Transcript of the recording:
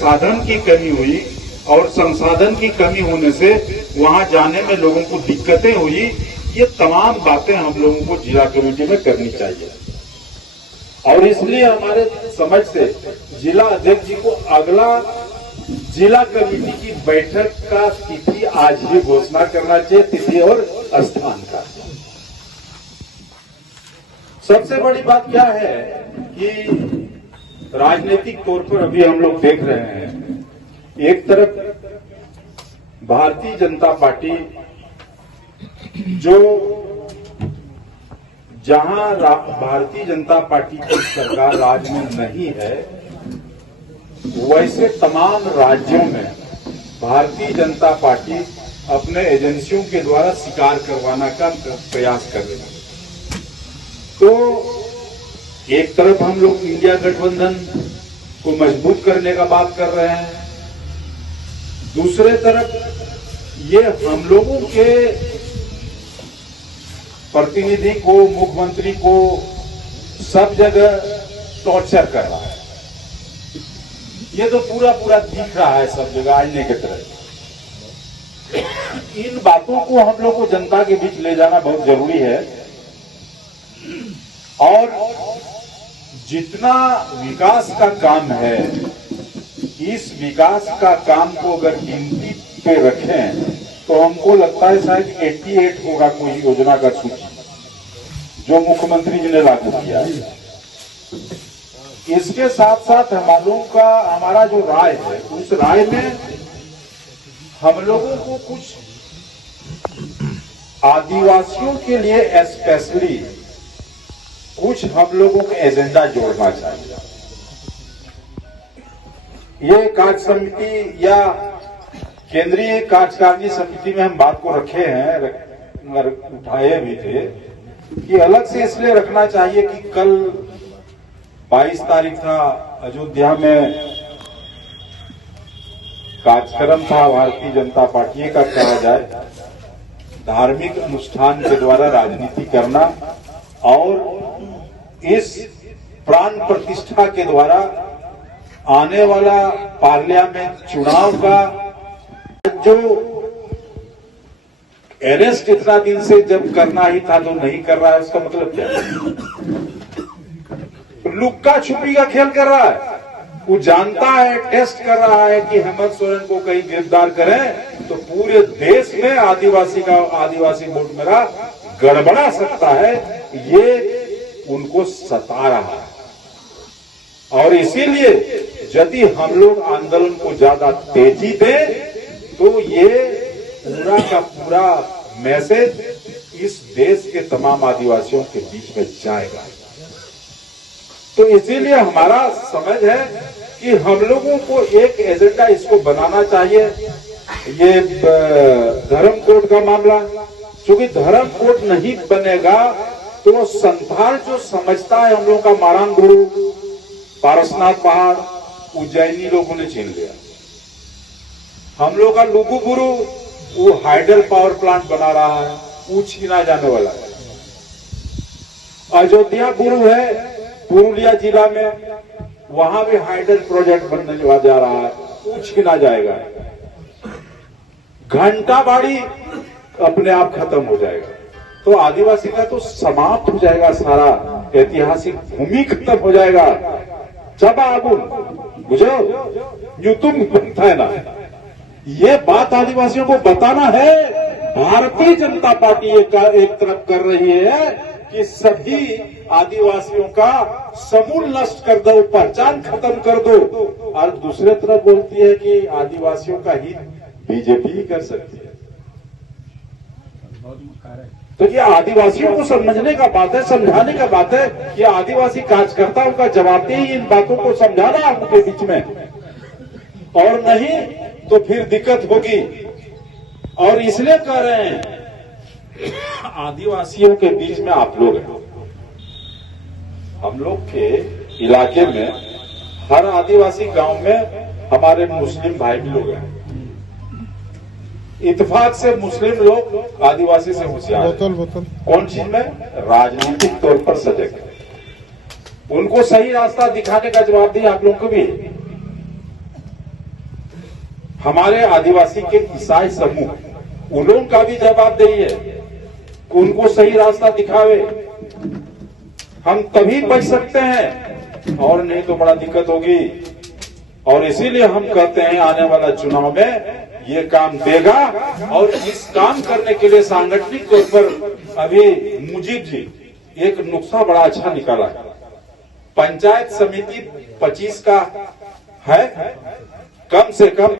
संसाधन की कमी हुई और संसाधन की कमी होने से वहां जाने में लोगों को दिक्कतें हुई। ये तमाम बातें हम लोगों को जिला कमेटी में करनी चाहिए और इसलिए हमारे समझ से जिला अध्यक्ष जी को अगला जिला कमेटी की बैठक का तिथि आज ही घोषणा करना चाहिए, तिथि और स्थान का। सबसे बड़ी बात क्या है कि राजनीतिक तौर पर अभी हम लोग देख रहे हैं, एक तरफ भारतीय जनता पार्टी जो जहां भारतीय जनता पार्टी की सरकार राज्य में नहीं है, वैसे तमाम राज्यों में भारतीय जनता पार्टी अपने एजेंसियों के द्वारा शिकार करवाना का प्रयास कर रही है। तो एक तरफ हम लोग इंडिया गठबंधन को मजबूत करने का बात कर रहे हैं, दूसरे तरफ ये हम लोगों के प्रतिनिधि को, मुख्यमंत्री को सब जगह टॉर्चर कर रहा है। ये तो पूरा पूरा दिख रहा है सब जगह आईने की तरह। इन बातों को हम लोग को जनता के बीच ले जाना बहुत जरूरी है और जितना विकास का काम है, इस विकास का काम को अगर गिनती पे रखें तो हमको लगता है शायद 88 होगा कोई योजना का सूची जो मुख्यमंत्री जी ने लागू किया है। इसके साथ साथ हमारा जो राय है, उस राय में हम लोगों को कुछ आदिवासियों के लिए स्पेशली कुछ हम लोगों का एजेंडा जोड़ना चाहिए। ये कार्य समिति या केंद्रीय कार्यकारिणी समिति में हम बात को रखे हैं, उठाए भी थे कि अलग से इसलिए रखना चाहिए कि कल 22 तारीख था, अयोध्या में कार्यक्रम था भारतीय जनता पार्टी का, कहा जाए धार्मिक अनुष्ठान के द्वारा राजनीति करना और इस प्राण प्रतिष्ठा के द्वारा आने वाला पार्लियामेंट चुनाव का जो अरेस्ट इतना दिन से जब करना ही था तो नहीं कर रहा है, उसका मतलब क्या है? लुक्का छुपी का खेल कर रहा है। वो जानता है, टेस्ट कर रहा है कि हेमंत सोरेन को कहीं गिरफ्तार करें तो पूरे देश में आदिवासी वोट मेरा गड़बड़ा सकता है। ये उनको सता रहा है और इसीलिए यदि हम लोग आंदोलन को ज्यादा तेजी दें तो ये पूरा का पूरा मैसेज इस देश के तमाम आदिवासियों के बीच में जाएगा। तो इसीलिए हमारा समझ है कि हम लोगों को एक एजेंडा इसको बनाना चाहिए। ये धर्म कोड का मामला, क्योंकि धर्म कोड नहीं बनेगा तो संथाल जो समझता है हम लोगों का मारांग गुरु, पारसनाथ पहाड़, उज्जैनी लोगों ने छीन लिया। हम लोग का लुगु गुरु वो हाइडल पावर प्लांट बना रहा है, वो छीना जाने वाला है। अयोध्या गुरु है पुरुलिया जिला में, वहां भी हाइडल प्रोजेक्ट बनने जा रहा है, वो छीना जाएगा। घंटाबाड़ी अपने आप खत्म हो जाएगा। तो आदिवासी का तो समाप्त हो जाएगा, सारा ऐतिहासिक भूमि खत्म हो जाएगा। चबा आगुन बुझो यू तुम बनता है ना, ये बात आदिवासियों को बताना है। भारतीय जनता पार्टी एक तरफ कर रही है कि सभी आदिवासियों का समूल नष्ट कर दो, पहचान खत्म कर दो, और दूसरे तरफ बोलती है कि आदिवासियों का हित बीजेपी ही कर सकती है। तो ये आदिवासियों को समझने का बात है, समझाने का बात है कि आदिवासी कार्यकर्ताओं का जवाबदेही इन बातों को समझाना उनके बीच में, और नहीं तो फिर दिक्कत होगी। और इसलिए कह रहे हैं आदिवासियों के बीच में आप लोग हैं। हम लोग के इलाके में हर आदिवासी गांव में हमारे मुस्लिम भाई भी लोग हैं। इत्तेफाक से मुस्लिम लोग आदिवासी से होशियार हैं। कौन चीज में? राजनीतिक तौर पर सजग है। उनको सही रास्ता दिखाने का जवाबदेही आप लोगों को भी है। हमारे आदिवासी के ईसाई समूह उन लोगों का भी जवाबदेही है, उनको सही रास्ता दिखावे। हम तभी बच सकते हैं, और नहीं तो बड़ा दिक्कत होगी। और इसीलिए हम कहते हैं आने वाला चुनाव में ये काम देगा। और इस काम करने के लिए सांगठनिक तौर पर अभी मुजीब जी एक नुस्खा बड़ा अच्छा निकाला है। पंचायत समिति 25 का है, कम से कम